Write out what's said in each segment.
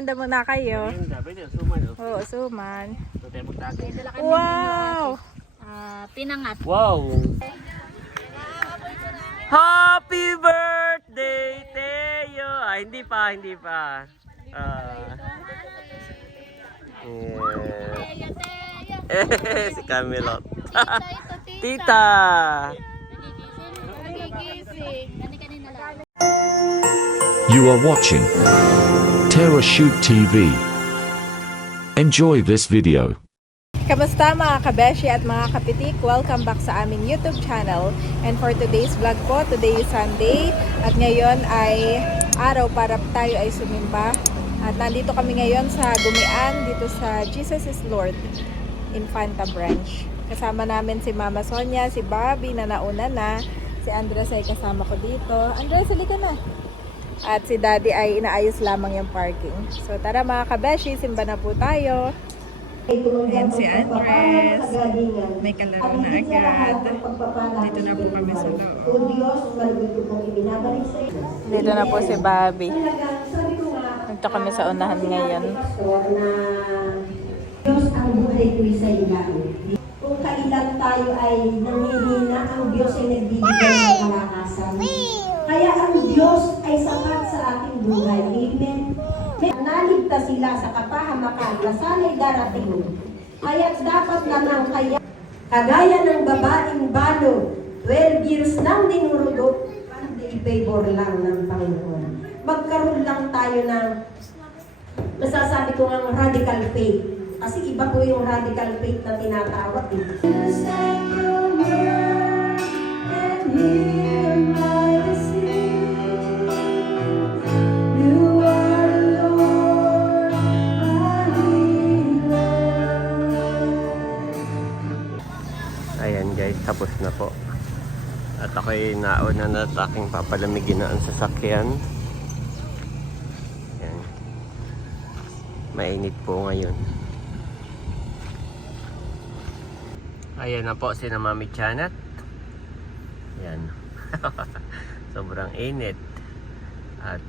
Ganda muna kayo. Oo, suman. Wow! Pinangat. Wow! Happy birthday, Teo! Hindi pa. Si Camilo. Tita! You are watching Terra Shoot TV. Enjoy this video. Kamusta mga kabeshi at mga kapitik? Welcome back sa aming YouTube channel. And for today's vlog po, today is Sunday. At ngayon ay araw para tayo ay sumimba. At nandito kami ngayon sa Gumian, dito sa Jesus is Lord, Infanta Branch. Kasama namin si Mama Sonia, si Bobby na nauna na. Si Andres ay kasama ko dito. Andres, halika na. At si Daddy ay inaayos lamang yung parking. So tara mga kabeshi, simba na po tayo. Ayan si Andres. May kalaro na agad. Dito na po kami sa loob. Dito na po si Bobby. Dito kami sa unahan ngayon. Diyos ang buhay ko'y sa ilalim. Kung kailan tayo ay nanghihina, ang Diyos ay nagbibigay ng kalakasan. Kaya ang Diyos ay sapat sa ating buhay. Amen. Naligtas sila sa kapahamakan na sana'y darating. Kaya't dapat namang kagaya ng babaeng balo, 12 years nang dinurudok, hindi favor lang ng Panginoon. Magkaroon lang tayo ng, masasabi ko ng radical faith. Kasi iba po yung radical faith na tinatawag eh. Ayan guys, tapos na po. At ako'y nauna na at aking papalamigin na ang sasakyan. Ayan. Mainit po ngayon. Ayan na po si na Mami Chanat. Ayan. Sobrang init. At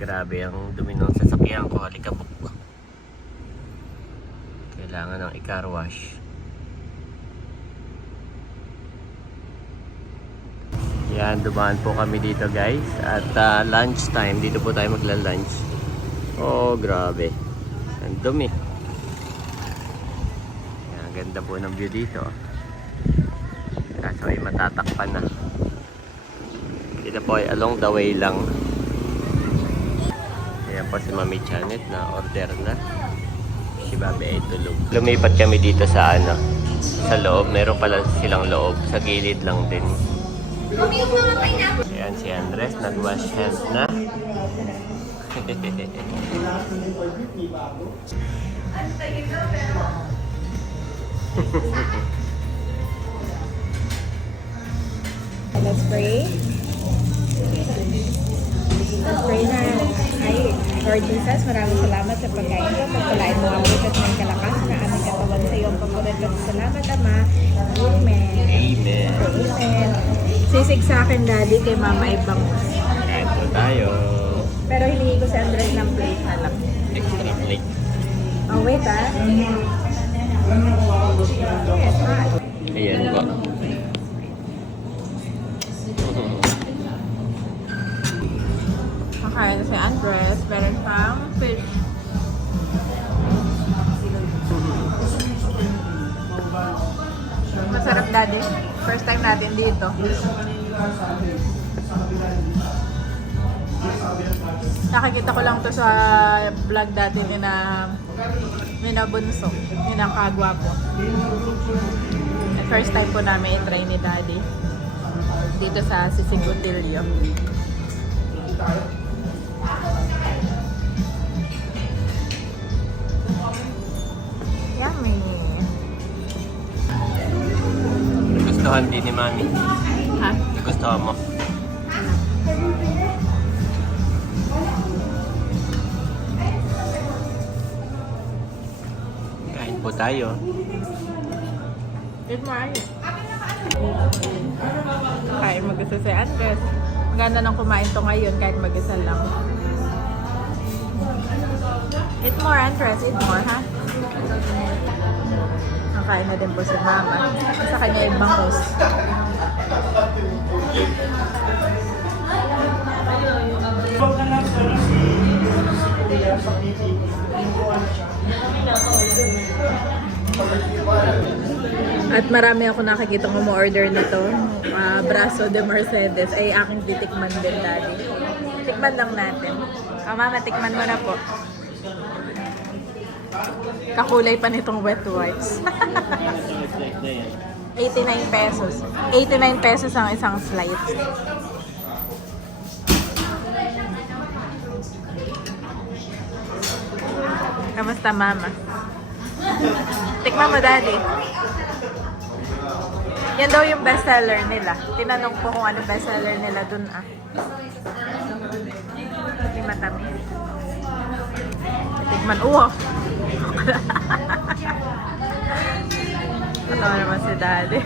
grabe ang dumi ng sasakyan ko. Halikabok. Kailangan ng i-car wash. Yan, dumaan po kami dito guys. At lunch time, dito po tayo magla-lunch. Oh, grabe. Ang dumi. Yan, ganda po ng view dito. Kaso ay matatakpan na. Dito po ay along the way lang. Ayan po si Mami Janet na order na. Si Babe ay tulog. Lumipat kami dito sa sa loob. Meron pala silang loob. Sa gilid lang din. Ayan si Andres, nag-wash hands na. Let's pray. Let's pray na. Ay, Lord Jesus, maraming salamat sa pagkain ko. Pagpalain mo ang bukas ng kalakas na aming katawan sa iyong papunod at salamat, Ama. Amen. Amen. Amen. Sisig sa akin, Daddy, kay Mama ibang. Kain po tayo. Pero hiningi ko si Andres ng plate na lang. Extra plate. Oh, wait ah. Yes, ha. Ayan po. Kakain si Andres. Meron pang fish. Masarap, Daddy. First time natin dito. Nakikita ko lang to sa vlog dati ni na Bunso, ni na Kagwapo. First time po namin i-try ni Daddy dito sa Sisigutilyo. Yummy! Nagustuhan din ni Mami. Ha? Nagustuhan mo? Kain po tayo. Good morning. Kain mag-isa si Andres. Maganda nang kumain to ngayon kahit mag-isa lang. Eat more, Andres. Eat more, ha? Nakain na din po si Mama. Sa kanya yung bangus. At marami ako nakikita kung mo-order nito. Braso de Mercedes ay aking titikman din, Daddy. Tikman lang natin. Mama, tikman mo na po. Kakulay pa nitong wet wipes. 89 pesos. 89 pesos ang isang slice. Kamusta, Mama? Tikman mo, Daddy. Yan daw yung bestseller nila. Tinanong ko kung ano bestseller nila dun, Hindi matamis. Tikman. Katawa naman si Daddy.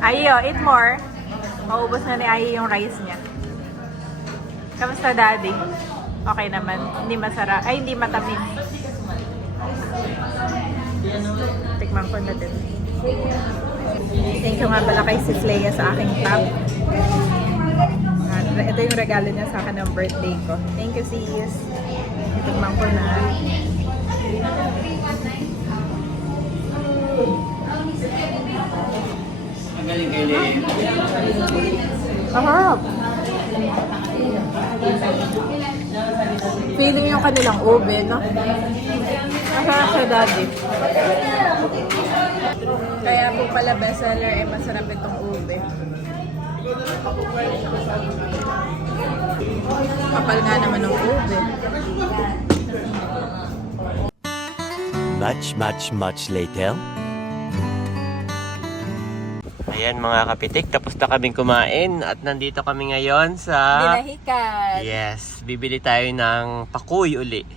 Ayo, eat more. Maubos na ni Ayi yung rice niya. Kamusta, Daddy? Okay naman. Hindi masarap. Ay, hindi matamis. Tikman ko na din. Thank you nga pala kay Sis Leia sa aking top. At ito yung regalo niya sa akin ng birthday ko. Thank you, Sis. Tikman ko na. Sarap. Feeling yung kanilang ube, no? Masarap siya, Daddy. Kaya po pala bestseller ay masarap itong ube. Kapal nga naman ng ube. Much later. Ayan mga kapitik, tapos na kaming kumain at nandito kami ngayon sa... Dinahikat. Yes, bibili tayo ng pakuy uli.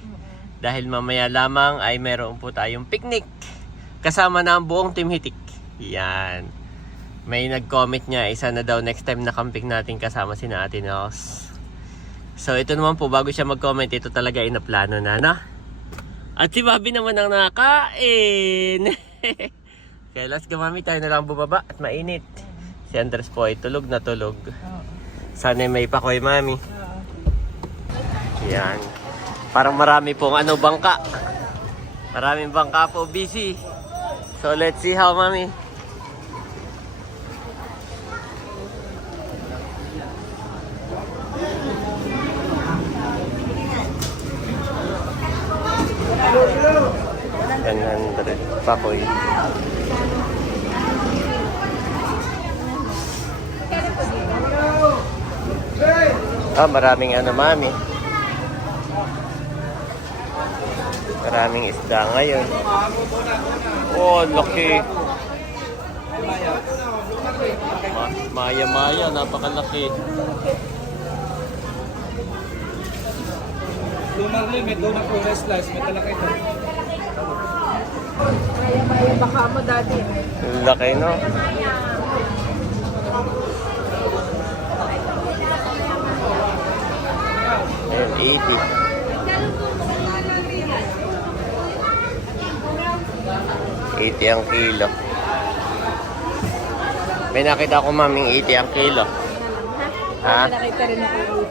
Dahil mamaya lamang ay meron po tayong picnic. Kasama na ang buong Team Hitik. Yan. May nag-comment niya, isa na daw next time na camping natin kasama si Ate Nos. So ito naman po, bago siya mag-comment, ito talaga inaplano na, no? At si Bobby naman ang nakain. Kaya let's go, Mami, tayo na lang bumaba at mainit. Si Andres po ay tulog na tulog. Sana may pakoy, Mami. Yan. Parang marami pong bangka. Maraming bangka po, busy. So let's see how, Mami. Pakoy. Maraming Mami. Maraming isda ngayon. Oh, laki. Maya-maya, napakalaki. Lumang limit, lumang po slice, may talakay ito. Maya-maya baka mo, Daddy. Laki, no? Ayan, 80. 80 ang kilo. May nakita ko, Maming, 80 ang kilo. Ha? Nakita rin ako.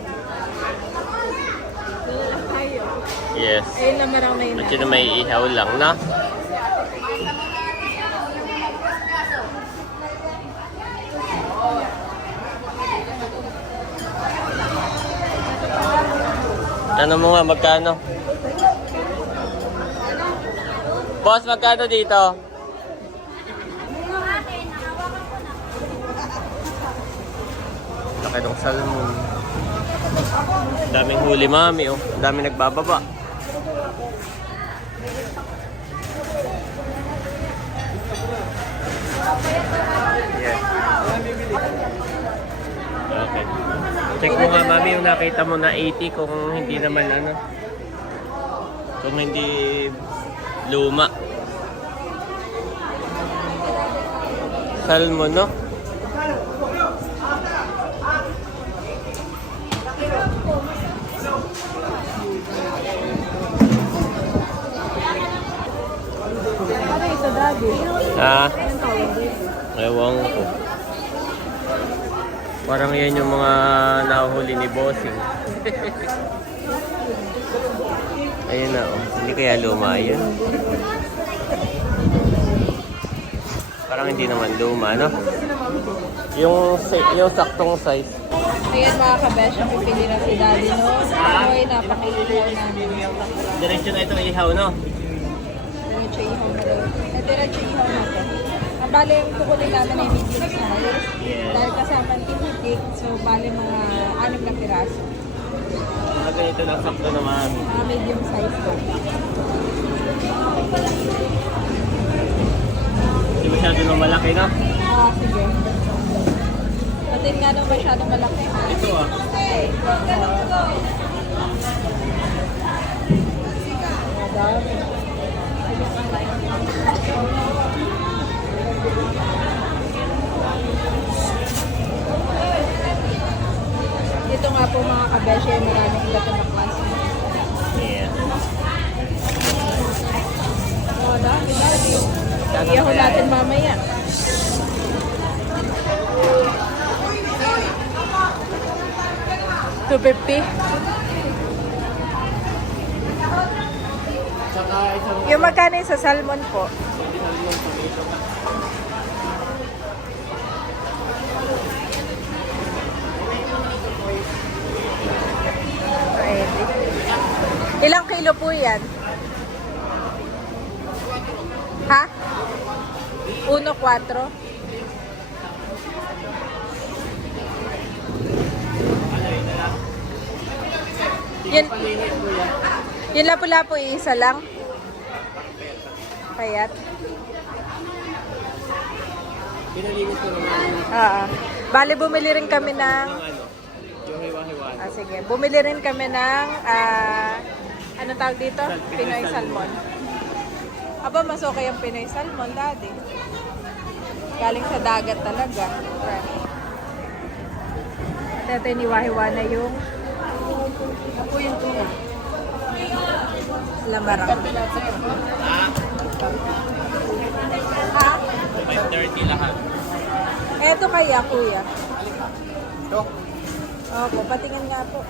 Yes. Ayun na marang na yun. Medyo na may ihaw lang, na? Tanong mo nga, magkano? Boss, magkano dito? Laki ng salmon. Daming huli, Mami, oh. Daming nagbababa. Yes. Okay. Check mo nga, Mami, yung nakita mo na 80 kung hindi naman kung hindi Luma. Salmon, no? Ano ito, Daddy? Ah, ewan ko. Parang yan yung mga nahuli ni Bossing. Ayun na, oh. Hindi kaya luma yun. Parang hindi naman luma, no? Yung saktong size. Ayan mga kabesya, pipili na si Daddy, no? Ako'y napakilihaw namin. Diretso na ito ihaw, no? Diretso ihaw na rin. Diretso ihaw natin. Ang bale, yung kukunin namin ay medium size. Yes. Dahil kasama ang timitik, so bale mga 6 na piraso. Mga ganito lang sakto naman. Mga medium size ko. Hindi masyado nang malaki, no? Sige. Patin nga nung masyadong malaki. Ito, ah. Madami. Dito nga po mga kabesya, maraming iba't ibang klase. Yeah. Oh, dami. Iyaw natin mamaya. $250. Saka isang Yung magkano yung sa salmon po? Ilang kilo po yan? Ha? 1.4? Yun, yun lapu-lapu isa lang? Payat? pinalinis ko naman Bale, bumili rin kami ng... ano, yung hiwa-hiwa. Sige. Bumili rin kami ng... ano tawag dito? Pinoy salmon. Aba, mas okay ang Pinoy salmon, Daddy. Galing sa dagat talaga. Fresh. At ito, iniwahiwa na yung... Ako yung tuna. Lamarang. Ha? 530 lahat. Eto kaya, kuya. Ito? Opo, patingin nga po.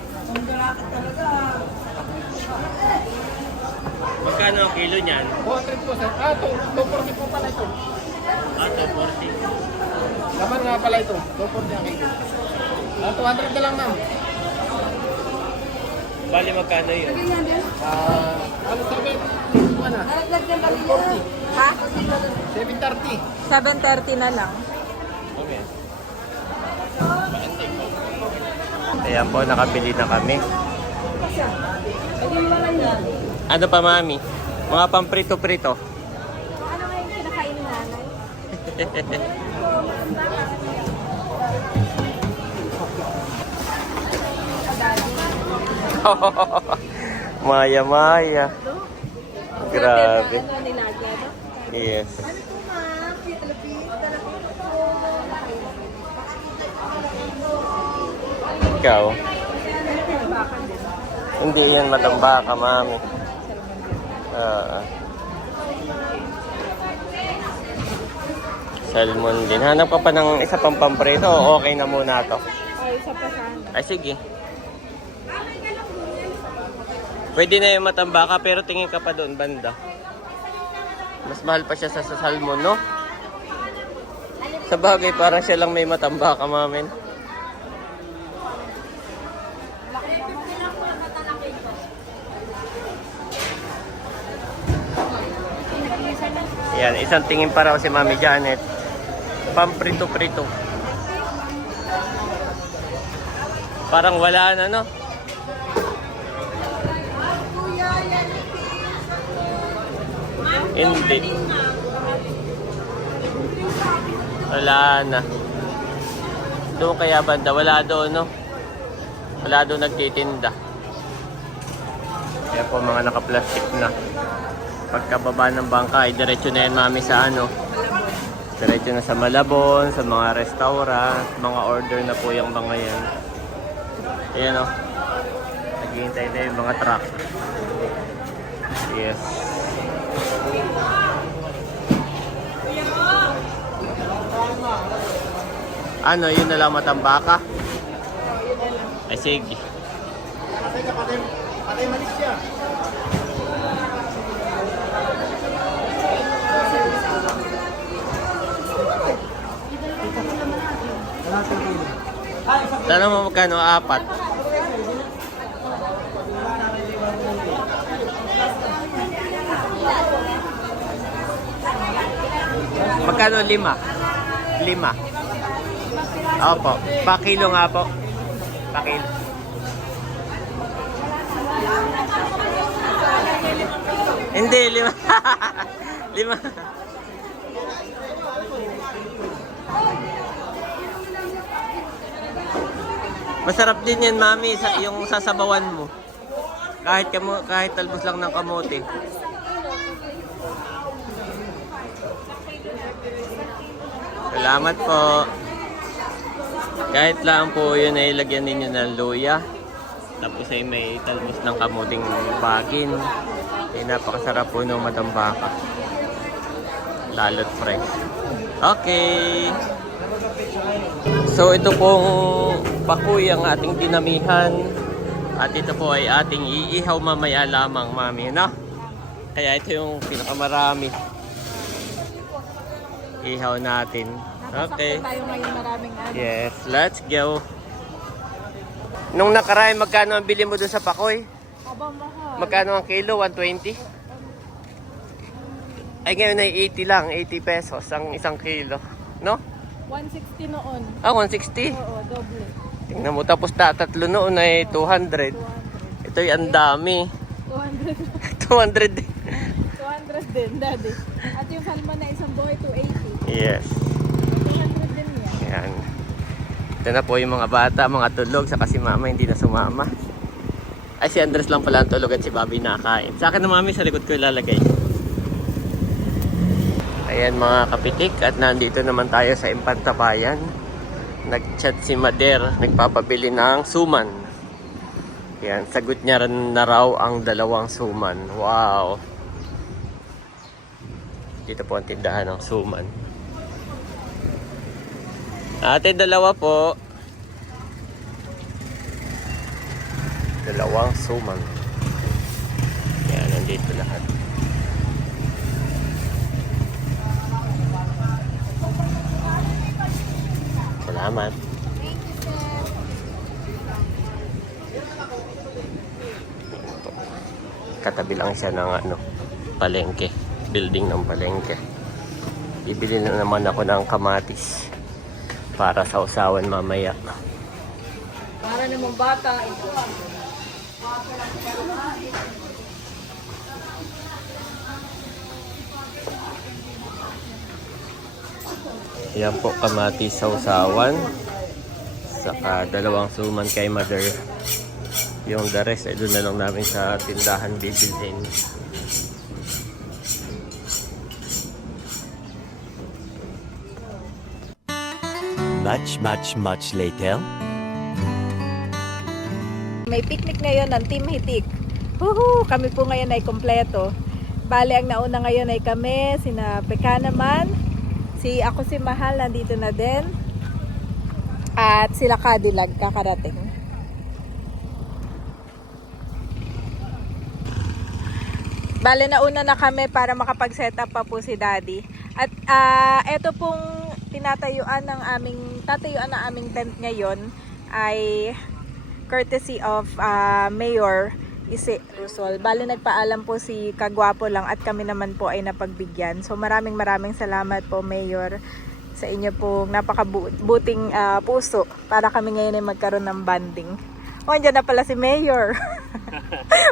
Magkano ang kilo niyan? 200 po sir. 240 po pala ito. 240. Laman nga pala ito. 240 ang kilo. 200 na lang ma'am. Bali magkano yun? Ano sabi? Ano? Ha? 730. 7.30 na lang. Okay. Ayan po, nakabili na kami. Ano pa, mami? Mga pamprito-prito. Ano nga yung kinakain ni nanay? Maya-maya. Grabe. Ano nilagay, no? Yes. Ikaw? Hindi yan matambaka, mami. Salmon din. Hanap ka pa ng isa pang pamprito. Okay na muna to. Ay, isa pa sana. Ay, sige. Pwede na yung matambaka pero tingin ka pa doon banda. Mas mahal pa siya sa salmon, no? Sa bagay, parang siya lang may matambaka, mamin. Yan, isang tingin pa raw si Mami Janet. Pamprito-prito. Parang wala na, no? Hindi. Wala na. Doon kaya banda, wala doon, no? Wala doon nagtitinda. Kaya po mga naka-plastic na. Pagkababa ng bangka, ay diretso na yan mami sa ano. Diretso na sa Malabon, sa mga restaurant, mga order na po yung mga yan. Ayan o. Naghihintay na yung mga truck. Yes. Ano, yun na lang Matambaka? Ay, sige. Patay malis siya. Tanong mo magkano? 4. Magkano 5? 5. Opo. Pakilo nga po. Pakilo. Hindi, 5. 5. Masarap din yan, mami, yung sasabawan mo. Kahit talbos lang ng kamote. Salamat po. Kahit lang po yun ay lagyan ninyo ng luya. Tapos ay may talbos ng kamuting bagin. Ay napakasarap po ng Matambaka. Lalot fresh. Okay. So ito pong pakuy ang ating dinamihan. At ito po ay ating iihaw mamaya lamang, mami, no? Kaya ito yung pinakamarami. Ihaw natin. Okay. Tayo ngayon maraming ano. Yes, let's go. Nung nakaraan, magkano ang bili mo doon sa pakoy? Aba, mahal. Magkano ang kilo? 120? Ay, ngayon ay 80 lang. 80 pesos ang isang kilo. No? 160 noon. Ah, 160? Oo, doble. Tingnan mo, tapos tatlo noon ay 200. Ito ay ang dami. 200. 200 din. 200 din, daddy. At yung salmon na isang buhay, 280. Yes. 200 din yan. Yan. Ito na po yung mga bata, mga tulog, saka si mama hindi na sumama. Ay, si Andres lang pala ang tulog at si Bobby nakain. Sa akin na mami, sa likod ko ilalagay. Ayan mga kapitik, at nandito naman tayo sa Impantabayan. Nag-chat si Mader, nagpapabili ng suman. Yan, sagot niya rin na raw ang 2 suman. Wow! Dito po ang tindahan ng suman. Ate, 2 po. 2 suman. Yan, nandito lahat. Salamat. Katabi lang siya ng palengke. Building ng palengke. Bibili na naman ako ng kamatis para sa usawan mamaya. Para namang bata ito. Yan po, kamatis sa usawan. Saka 2 suman kay Mother. Yung the rest ay doon na lang namin sa tindahan bibilhin. Much later. May picnic ngayon ng Team Hitik. Huhu! Kami po ngayon ay kompleto. Bale, ang nauna ngayon ay kami, sina Peka naman. Ako si Mahal, nandito na din. At sila Cadillac, kakarating. Bale, nauna na kami para makapag-set up pa po si Daddy. At eto pong tatayuan ng aming tent ngayon ay courtesy of Mayor Ise Rusol. Bale, nagpaalam po si Kagwapo lang at kami naman po ay napagbigyan. So maraming salamat po, Mayor, sa inyo pong napakabuting puso para kami ngayon ay magkaroon ng banding. O, andyan na pala si Mayor.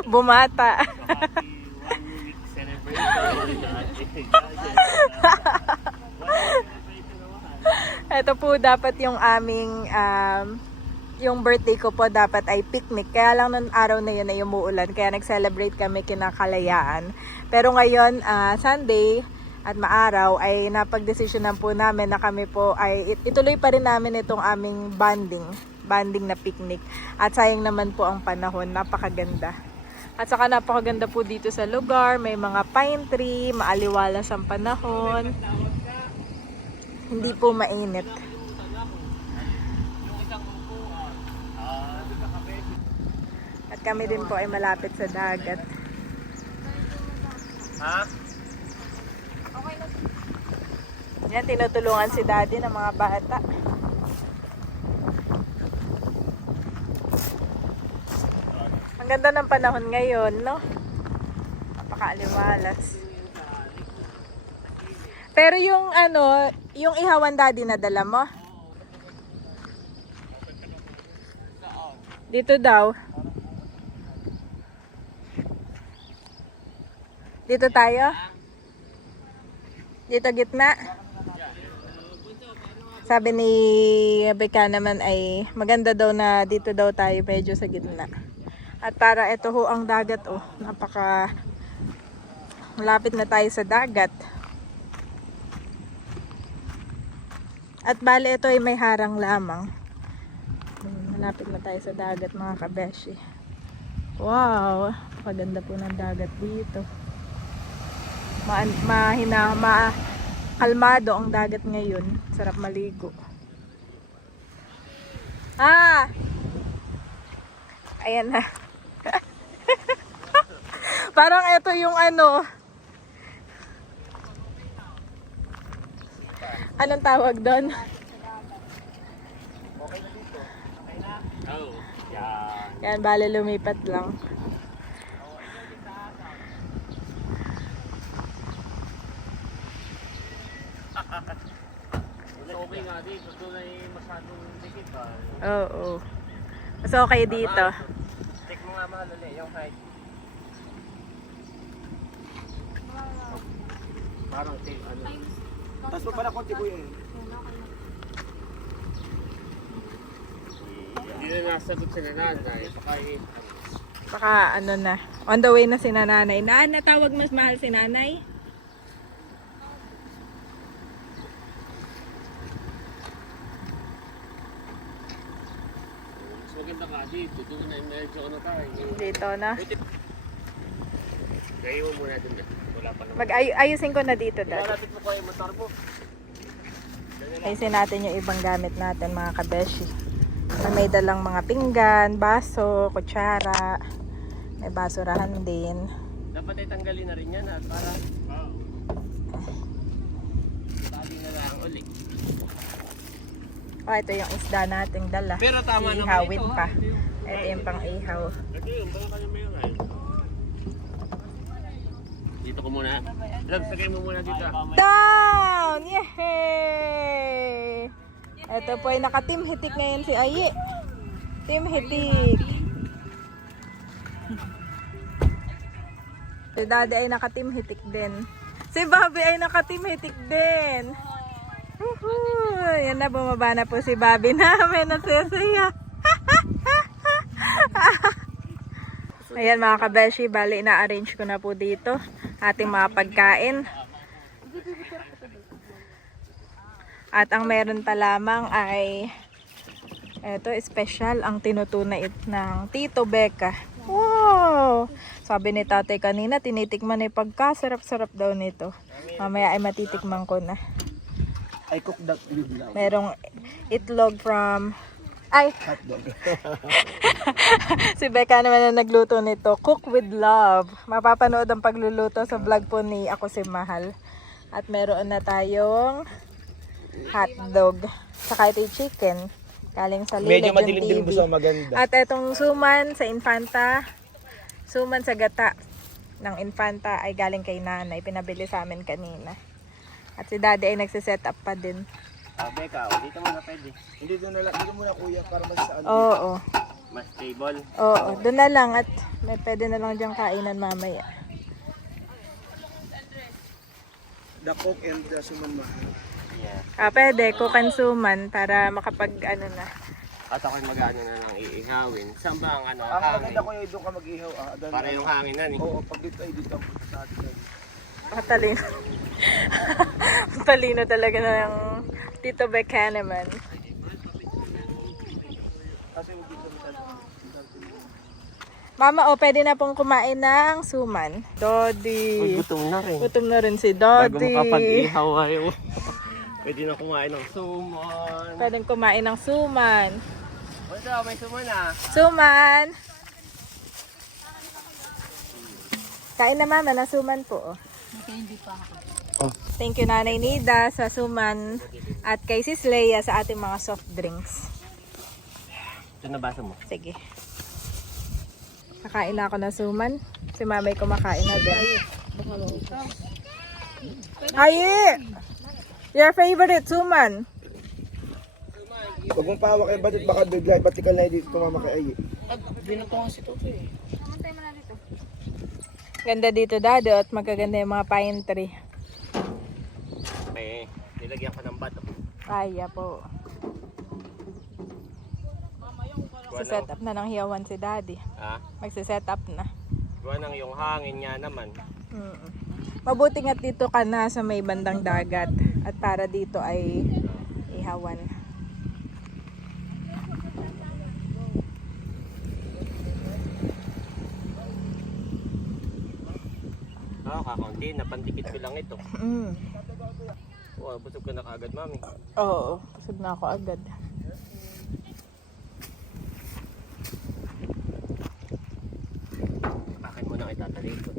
Bumata. Ito po dapat yung aming yung birthday ko po dapat ay picnic. Kaya lang nung araw na yun ay umuulan. Kaya nag-celebrate kami kinakalayaan. Pero ngayon, Sunday at maaraw ay napagdesisyonan po namin na kami po ay ituloy pa rin namin itong aming banding na picnic. At sayang naman po ang panahon. Napakaganda. At saka napakaganda po dito sa lugar. May mga pine tree, maaliwalas ang panahon. Hindi po mainit. At kami din po ay malapit sa dagat. Ha? Yan, tinutulungan si Daddy ng mga bata. Ang ganda ng panahon ngayon, no? Napakaaliwalas. Pero yung yung ihawan Daddy na dala mo? Dito daw. Dito tayo? Dito gitna? Sabi ni Becca naman ay maganda daw na dito daw tayo medyo sa gitna. At para ito ho ang dagat, oh. Napaka malapit na tayo sa dagat. At bale ito ay may harang lamang. Malapit na tayo sa dagat, mga kabeshi. Wow! Paganda po ng dagat dito. Kalmado ang dagat ngayon. Sarap maligo. Ayan na. Parang ito yung anong tawag doon? Oh, yeah. Yan, bale lumipat lang. Okay nga dito, doon ay masyadong dikit ba? Oo. Mas okay dito. Check mo nga mahal ulit, yung height. Parang ano. Tapos mo pala konti ko yun. Hindi na nasagot si nanay. Baka na. On the way na si nanay. Natawag mas mahal si nanay? Mas maganda ka dito. Doon na medyo tayo. Dito na. Gaya mo muna dun. Wala pa naman. Ayusin ko na dito dati. Malapit mo ko yung motor mo. Ayusin natin yung ibang gamit natin, mga kabeshi. May dalang mga pinggan, baso, kutsara. May basurahan din. Dapat ay tanggalin na rin yan at para tali na lang ulit. Ito yung isda nating dala. Pero tama naman Ihawin ito, pa. Ito yung pang-ihaw. Ito yung baka kanya meron. Dito ko muna. Love, sagay mo muna dito. Down! Yehey! Ito po ay naka-team hitik ngayon si Ayi. Team hitik. Si Daddy ay naka-team hitik din. Si Bobby ay naka-team hitik din. Woohoo! Yan na, bumaba na po si Bobby namin. Nasasaya. Ayan mga kabeshi, bali na-arrange ko na po dito ating mga pagkain. At ang meron pa lamang ay eto, special ang tinutunay ng Tito Becca. Wow! Sabi ni tatay kanina, tinitikman ni pagkasarap-sarap daw nito. Mamaya ay matitikman ko na. I cook that with love. Merong itlog from... Ay! Hotdog. Si Becca naman na nagluto nito. Cook with love. Mapapanood ang pagluluto sa vlog po ni Ako Si Mahal. At meron na tayong hotdog. Saka ito yung chicken. Galing sa Lila Medyo madilim-dilim TV. gusto maganda. At itong suman sa Infanta. Suman sa gata ng Infanta ay galing kay nanay. Pinabili sa amin kanina. At si Daddy ay nagsiset up pa din. Becca, dito mo na pwede. Hindi doon na lang, dito muna kuya para mas saan. Oo. Mas stable. Oo. Doon na lang at may pwede na lang diyang kainan mamaya. The cook and the suman mahal. Yeah. Pwede, cook and suman para makapag At ako'y mag-ano na lang iihawin. Saan ba ang ano, Ang hangin? maganda ko yung doon ka mag-ihaw. Para yung hanginan eh. Oo, pag dito ay dito ang punta sa atin. Matalino. Matalino talaga na yung Tito Beckhanaman. Kasi hindi ko Mama, pwede na pong kumain ng suman. Uy, Dodi. gutom na rin. Gutom na rin si Bago Dodi. makapag-ihaw ay pwede na kumain ng sumon. Pwedeng kumain ng suman. Basta, may sumon ah. Suman! Kain na mama, na suman po. Thank you Nanay Nida sa suman at kay Sis Leia sa ating mga soft drinks. Ito nabasa mo. Sige. Nakain na ako ng suman. Si mamay kumakain na din. Ayi! Your favorite suman? Huwag mong pahawak kay Badit, baka bigla, batikal na dito tumama kay Ayi. Ganda dito dado at magaganda yung mga pine tree. Eh, nilagyan ko ng bato. Kaya po. Magsiset up na ng hiyawan si daddy. Ha? Magsiset up na. Gawa nang yung hangin nga naman. Mabuti nga dito ka na sa may bandang dagat at para dito ay ihawan. Kakaunti, napandikit ko lang ito. Mm. Oh, busog ka na kaagad, mami. Oo, busog na ako agad. Akin mo nang itatali ito.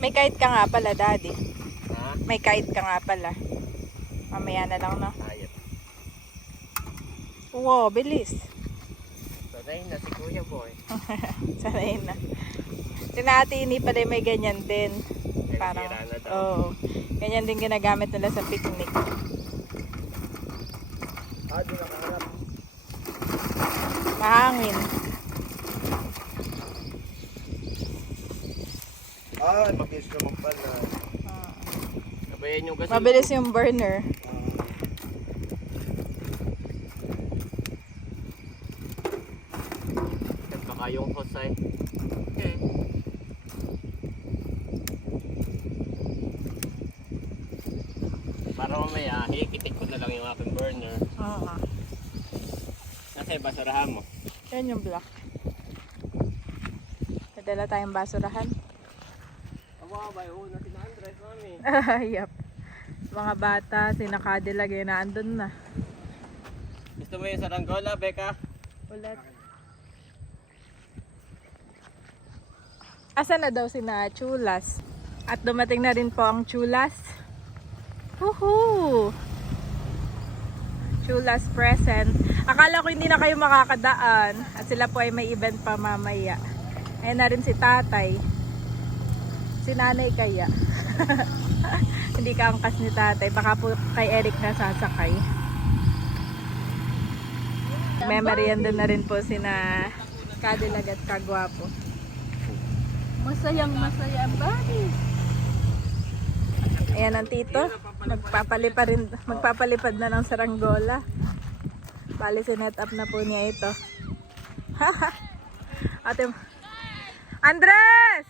May kite ka nga pala, daddy. Ha? May kite ka nga pala. Mamaya na lang, no? Ayot. Wow, bilis. Sanay na si Kuya Boy. Sanay na. Tinatini pala may ganyan din. Parang, Sira na daw. oo. Ganyan din ginagamit nila sa picnic. Di nakaharap. Mahangin. Mabilis naman pala. Sabayan yung kasi. Mabilis yung burner. Baka yung hose ay. Okay. Para mamaya, hikitik ko na lang yung aking burner. Oo. Nasa basurahan mo. Yan yung block. Nadala tayong basurahan. Awa, bay, na si Andres, mami. Yup. Mga bata, sinakadilag yun na andun na. Gusto mo yung saranggola, Becca? Ulat. Asa na daw si na Chulas? At dumating na rin po ang Chulas. Woohoo! Chulas present. Akala ko hindi na kayo makakadaan. At sila po ay may event pa mamaya. Ayan na rin si tatay. Si nanay kaya. Hindi ka angkas ni tatay. Baka po kay Eric na sasakay. Memoryandan na rin po sina Kadilag at Kagwapo. Masayang masaya ang body. Ayan ang tito. Magpapalipad na ng saranggola. Bali sinet up na po niya ito. Ate Andres!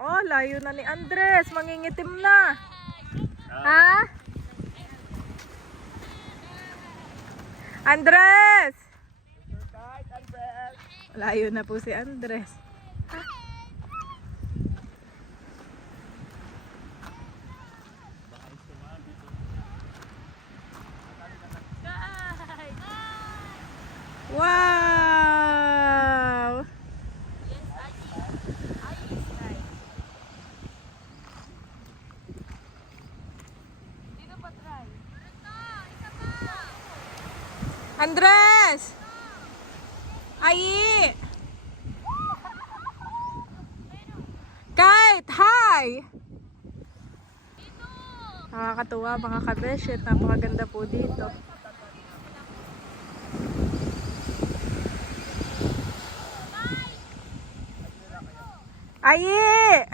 Oh, layo na ni Andres. Mangingitim na. Ha? Andres! Layo na po si Andres. Wow! Andres! Ayi! Kite! Hi! Nakakatuwa mga kabeshet. Napakaganda po dito. Ayi!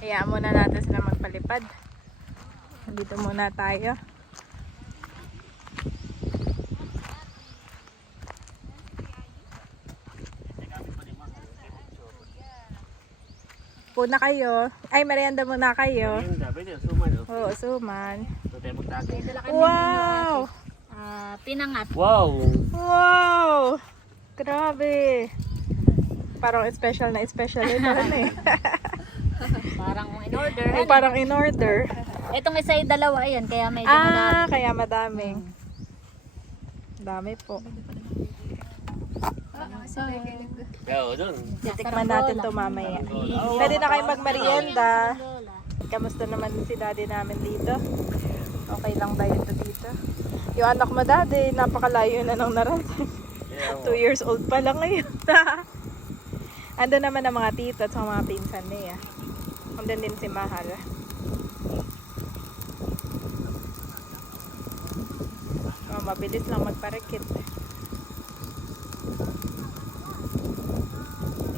Hayaan muna natin sila magpalipad. Dito muna tayo. Puna kayo. Ay, merienda muna kayo. Pwede, suman. Oo, suman. Ito tayo magtagay. Wow! Pinangat. Wow! Wow! Grabe! Parang special na special ito eh. Parang in order. Ay, parang in order. Itong isa ay dalawa yan, kaya medyo madami. Kaya madami. Dami po. Oo, doon. Titikman natin to mamaya. Pwede na kayo magmerienda. Kamusta naman si daddy namin dito? Okay lang ba yun dito? Yung anak mo daddy, napakalayo na nang narating. 2 years old pa lang ngayon. Ando naman ang mga tito at mga pinsan niya. Andun din si Mahal. Oh, mabilis lang magparakit.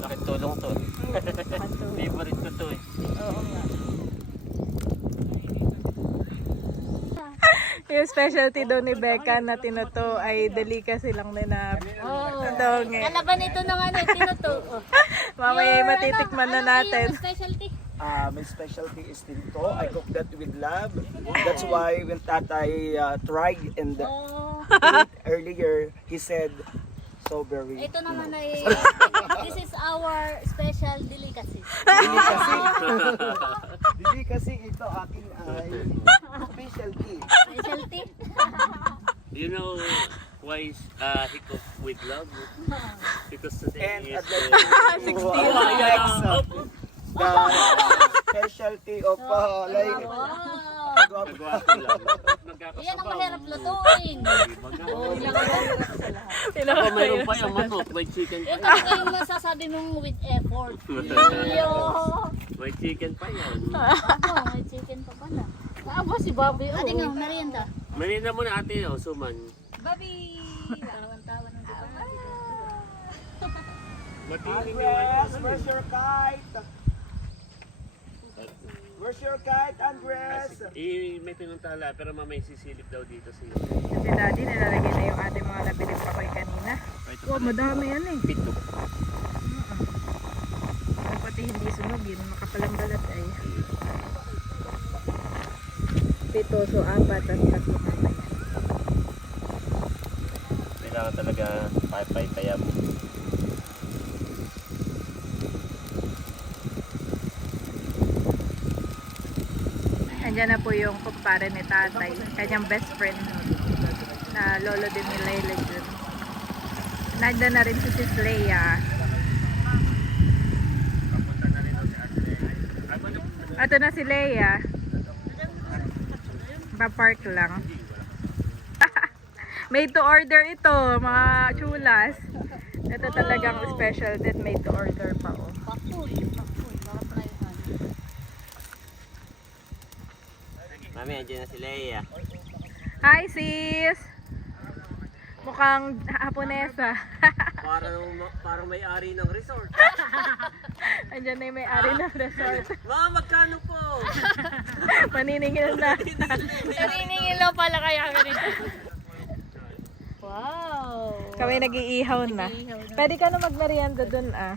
Laking tulong to. Favorite ko to eh. Oo nga. Yung specialty daw ni Becca na tinuto ay delicacy lang din na donge. Kalaban ito ng ano, tinuto. Mamaya matitikman na natin. Specialty. My specialty is tinto. I cook that with love. That's why when Tatay tried and ate earlier, he said, so very Ito naman ay, this is our special delicacy. Hindi kasi ito aking ay specialty. Specialty? You know why he cook with love? Because today And is at the 16. the specialty of like Wow! Magwapo lang. Yan ang mahirap lutuin. Ako mayroon pa yung manok, may chicken pa Ito talaga yung masasabi mong with effort. Iyo! May chicken pa yan. Ako, may chicken pa pala. Aba si Bobby. Ate nga, merienda. Manina mo na ate, oh, suman. Bobby! Tawan-tawan ng diba? Matiling Andres, where's your kite? Where's your kite, Andres? May pinuntala, pero mamay sisilip daw dito sa iyo. Si daddy nilalagay na yung ating mga nabiling pakoy kanina. Wow, madami yan eh. Pito. Pati hindi sunugin, makapalang balat ay. 7, so 4 at 3 mamaya. Kailangan talaga payap. Andyan na po yung kumpare ni tatay, kanyang best friend na lolo din ni Layla dun. Nagda na rin si Sis Leia. Ito na si Leia. Pa-park lang. Made to order ito, mga chulas. Ito talagang special din, made to order pa oh. Pakuy. Bakit tayo Mami, andyan na si Leia. Hi sis! Mukhang Haponesa. Parang may-ari ng resort. Andyan na yung may-ari ng resort. Mga magkano po? Maniningil na. Naniningil lang pala kaya kami dito. Wow! Kami nag-iihaw na. Pwede ka na magmerienda dun ah.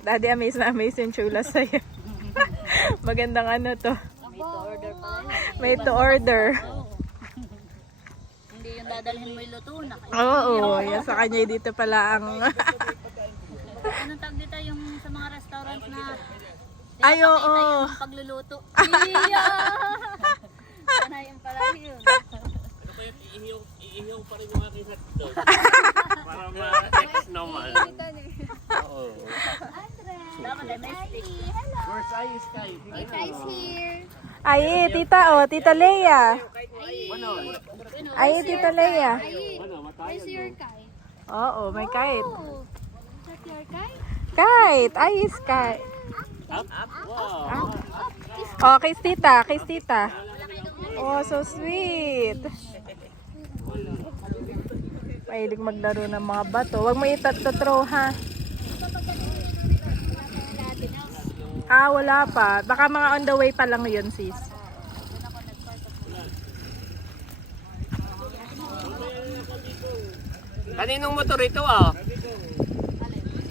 Daddy, amaze na amaze yung chula sa'yo. Magandang ano to. Made to order pala yun. Made to order. Hindi yung dadalhin mo yung luto na. Oo, yan sa kanya dito pala ang... Anong tawag dito yung sa mga restaurant na Ay, oo. yung pagluluto? Iya! Sana yung pala yun. Ano pa yun? Iihaw pa rin yung aking hotdog. Para ma-ex naman. Oo. Dapat ay may stick. Where's Ice Sky? Ay, tita oh, tita Leia. Ano? Ay, tita Leia. Ano? Matayan mo. Oo, may kite. Oh, is that your kite? Kite, ay, kite. Up? Wow. Oh, kiss tita, kiss tita. Oh, so sweet. Mahilig maglaro ng mga bato. Huwag mo itatraw ha. Ah, wala pa. Baka mga on the way pa lang yun, sis. Kaninong motor ito ah?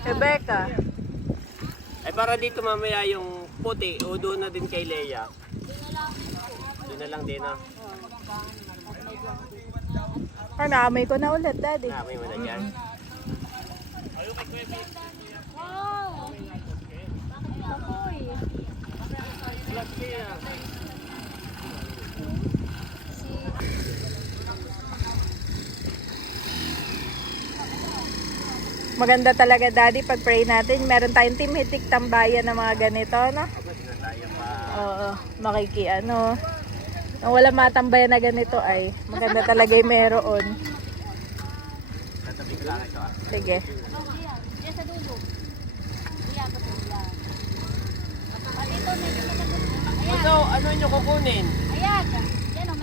Rebecca. Ay para dito mamaya yung puti o doon na din kay Leia. Doon na lang din ah. Ah, naamoy ko na ulit, daddy. Namin mo na dyan. Wow! Apoy. Maganda talaga, daddy, pag pray natin. Meron tayong team hitik tambayan ng mga ganito, no? Oo, ano. Nang wala matambayan na ganito ay maganda talaga yung meron. Sige. Diyan sa dulo. Diyan pa sila. Dito medyo ayan. So, ano nyo kukunin? Ayan. Yan o.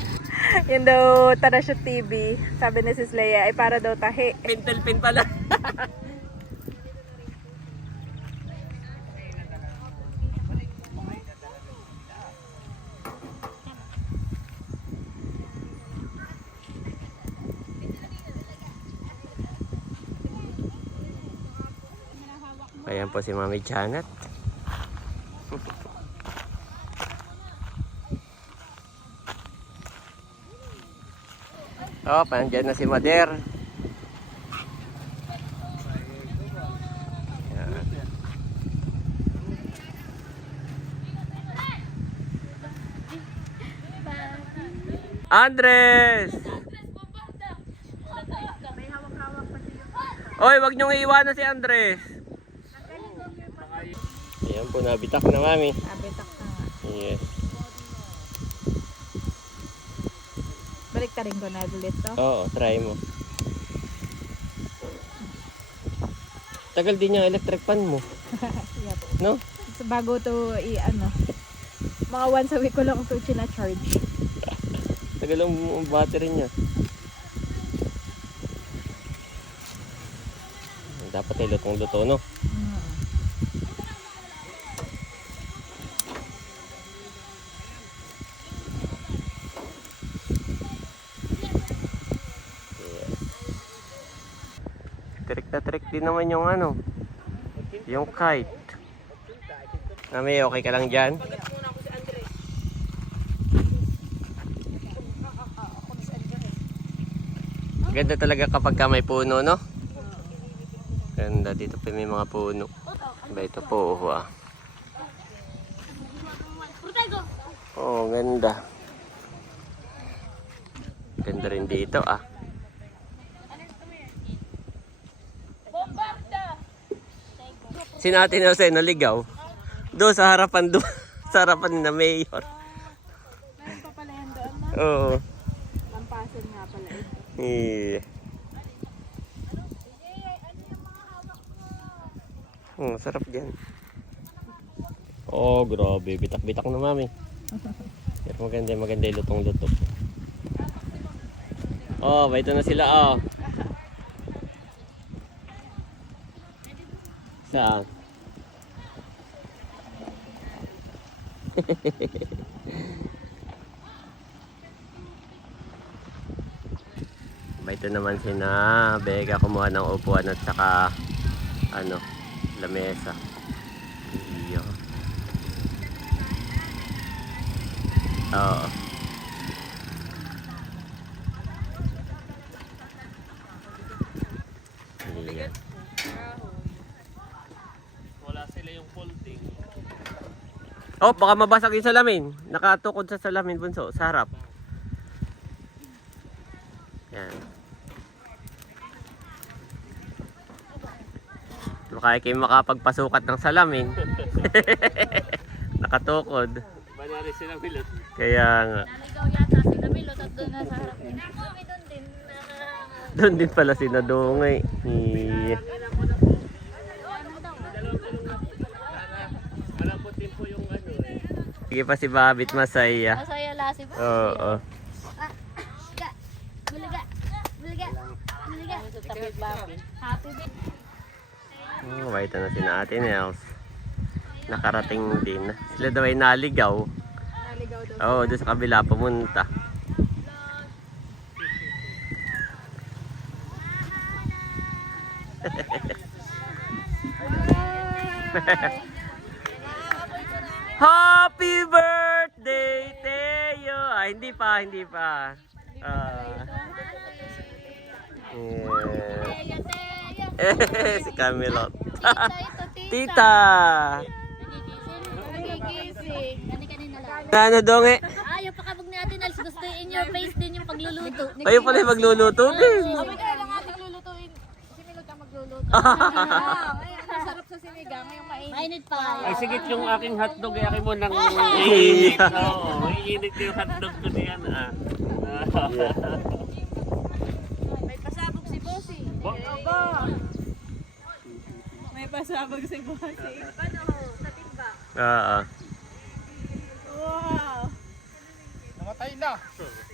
Yun daw, Tarashoot TV. Sabi ni Sis Leia, ay para daw tahi. Pintel-pin pala. Ayan po si Mami Janet. Oh, nandiyan na si Mader. Ayan. Andres! Oy, wag niyong iiwanan si Andres. Ayan po, nabitak na Mami. Abetak na nga. Yes. Balik ta rin ko na ulit to. Oo, try mo. Tagal din yung electric fan mo. Yep. No? So, bago to mga once a week ko lang ito charge. Tagal ang battery niya. Dapat ay lutong-luto, no? Trick na trick din naman yung yung kite. Mami, okay ka lang dyan? Ganda talaga kapag ka may puno, no? Ganda, dito pa may mga puno. Ba ito po, ah. Oh, ganda. Ganda rin dito, ah. Si natin Jose naligaw. Doon sa harapan doon. Sa harapan na mayor. Meron pa pala yan doon, ma? Oo. Lampasan nga pala eh. Yeah. Sarap dyan. Oh, grabe. Bitak-bitak na Mami. Pero maganda yung lutong-luto. Oh, ba ito na sila, oh. Saan? Ba ito naman sina Bega kumuha ng upuan at saka lamesa. Iyo. Oo. Ayan. Wala sila yung folding. Oh, baka mabasag yung salamin. Nakatukod sa salamin, bunso, sa harap. Yan. Baka kayo makapagpasukat ng salamin. Nakatukod. Banari sila bilot. Kaya nga. Naligaw yata sila Milot at doon na sa harap. Kami doon din. Doon din pala si Nadungay. Yeah. Sige pa si Babit masaya. Masaya lasi po. Oo. Bulaga. Bulaga. Bulaga. Happy birthday. Oh, wait na si Ate Nels. nakarating din. Sila daw ay naligaw. Naligaw daw. Oo, doon sa kabila pumunta. Happy birthday, Teo! Ah, hindi pa. Si Camelot. Tita! Nagigising. Kanina lang. Ano dong eh? Ayaw pa kabog natin. Alis gusto in your face din yung pagluluto. Kayo pala yung magluluto din. Kami kaya lang ating lulutuin. Sinilog ka magluluto. Masarap sa sinigang. Ngayong mainit. Mainit pa. Ay, sigit yung aking hotdog. Ay, akin mo nang iinit. Oo, iinit yung hotdog ko niyan. May pasabog si Bossy. May pasabog si Bossy. Paano ho? Sa timba? Oo. Wow.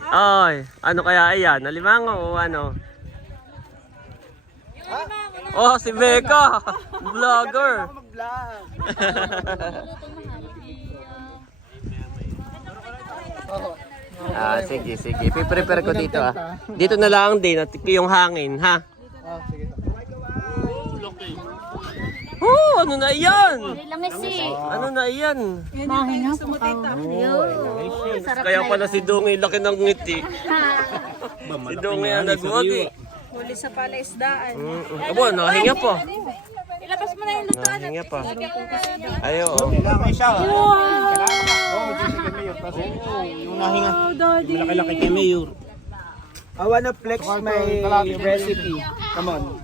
Ay, ano kaya yan? Alimango o ano? Oh, si Becca! Vlogger! Mag-vlog. Sige. Piprepare ko dito Dito na lang din at yung hangin, ha? Oh, ano na yan? Langis eh. Ano na yan? Mahina po ka. Kaya pala si Dungi laki ng ngiti. Si Dungi ang nagwagi. Huli sa palaisdaan. Abo, nakahinga pa. Ilabas mo na yung lutuan. Nakahinga pa. Ayo, oh. Kailangan siya. Malaki-laki kay Mayor. I wanna flex my recipe. Come on.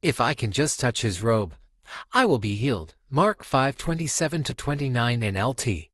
If I can just touch his robe, I will be healed. Mark 5:27-29 NLT.